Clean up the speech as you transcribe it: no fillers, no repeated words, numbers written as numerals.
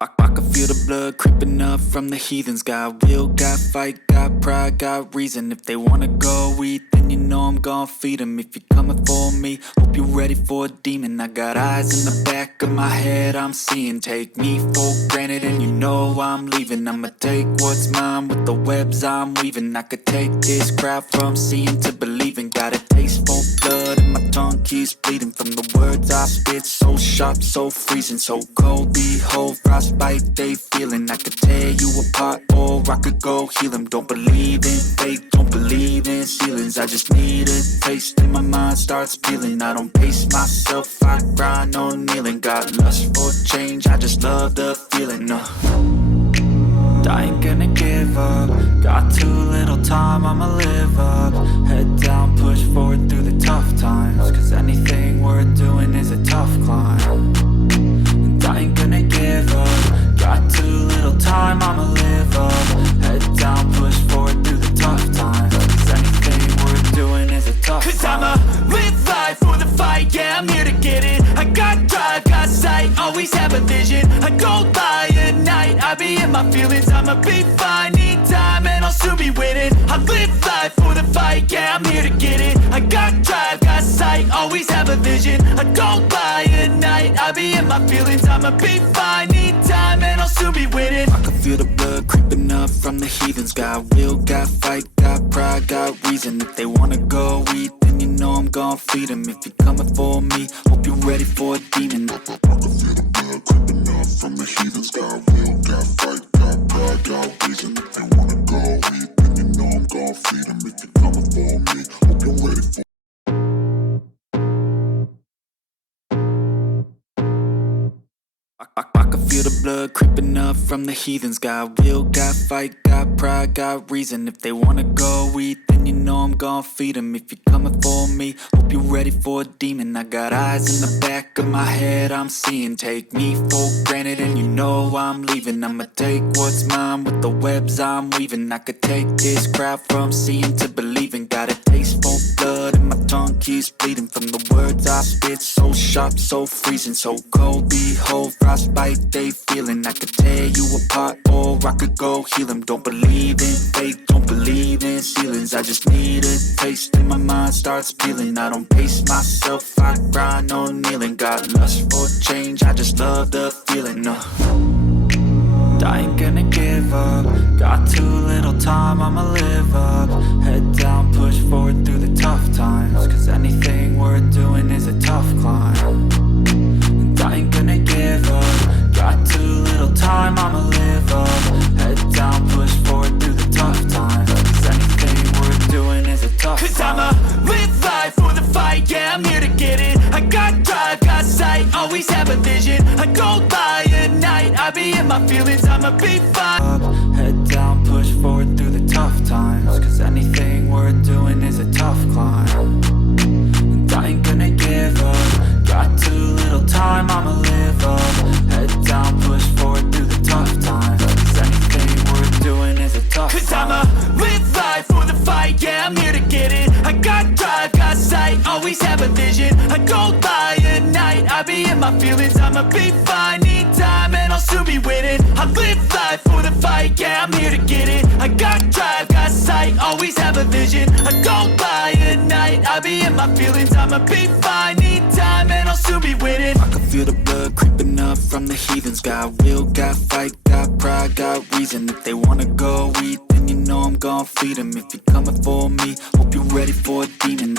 I can feel the blood creeping up from the heathens. Got will, got fight, got pride, got reason. If they wanna go eat, then you know I'm gon' feed them. If you're coming for me, hope you're ready for a demon. I got eyes in the back of my head, I'm seeing. Take me for granted and you know I'm leaving. I'ma take what's mine with the webs I'm weaving. I could take this crowd from seeing to believing. Got a taste for blood and my tongue keeps bleeding from the words I spit. So sharp, so freezing, so cold. Behold, frostbite they feeling. I could tear you apart or I could go heal them. Don't believe in fate, don't believe in ceilings. I just need a taste and my mind starts peeling. I don't pace myself, I grind on kneeling. Got lust for change, I just love the feeling. I ain't gonna give up. Got too little time, I'ma live up. Head down, push forward through the tough times. Cause anything worth doing is a tough climb. And I ain't gonna give up. Got too little time, I'ma live up. Head down, push forward through the tough times. Cause anything worth doing is a tough climb. Cause I'ma live life for the fight, yeah, I'm here to get it. I got drive, got sight, always have a vision. I go by at night, I be in my feelings. I'ma be fine, need time and I'll soon be winning. I live life for the fight, yeah, I'm here to get it. I got drive, got sight, always have a vision. I go by at night, I be in my feelings. I'ma be fine, need time and I'll soon be winning. I can feel the blood creeping up from the heathens. Got will, got fight, got pride, got reason. If they wanna go eat, then you know I'm gon' feed them. If you're coming for me, hope you're ready for a demon. I can feel the blood creeping up from the heathens. Got will, got fight, got pride, got reason. If they wanna go eat, then you know I'm gon' feed them. If you're coming for me, hope you're ready for I can feel the blood creeping up from the heathens. Got will, got fight, got pride, got reason. If they wanna go eat, then you know I'm gon' feed them. If you're coming for me, hope you're ready for a demon. I got eyes in the back of my head, I'm seeing. Take me for granted and you know I'm leaving. I'ma take what's mine with the webs I'm weaving. I could take this crowd from seeing to believing. Got a taste for blood and my tongue keeps bleeding from the words I spit. So sharp, so freezing, so cold. Behold, frostbite they feeling. I could tear you apart or I could go heal them. Don't believe in fate, don't believe in ceilings. I just need a taste and my mind starts peeling. I don't pace myself, I grind on kneeling. Got lust for change, I just love the feeling. I ain't gonna give up. Got too little time, I'ma live up. Head down, push forward through the tough times. Cause anything worth doing is a tough climb. And I ain't gonna give up. Got too little time, I'ma live up. Head down, push forward through the tough times. Cause anything worth doing is a tough climb. Cause I'ma live life for the fight, yeah, I'm here to get it. I got drive, got sight, always have a vision. I go by at night, I be in my feelings. I'ma be fine. Head down, push forward through the tough times. Cause anything worth doing is a tough climb. And I ain't gonna give up. Got too little time, I'ma live up. Head down, push forward through the tough times. Cause anything worth doing is a tough climb. Cause I'ma live life for the fight, yeah, I'm here to get it. I got drive, got sight, always have a vision. I go by at night, I be in my feelings. I'ma be fine, need time and I'll soon be winning. I live life for the fight, yeah, I'm here to get it. I got drive, got sight, always have a vision. I go by at night, I be in my feelings. I'ma be fine, need time and I'll soon be winning. I can feel the blood creeping up from the heathens. Got will, got fight, got pride, got reason. If they wanna go eat, then you know I'm gon' feed them. If you're coming for me, hope you're ready for a demon.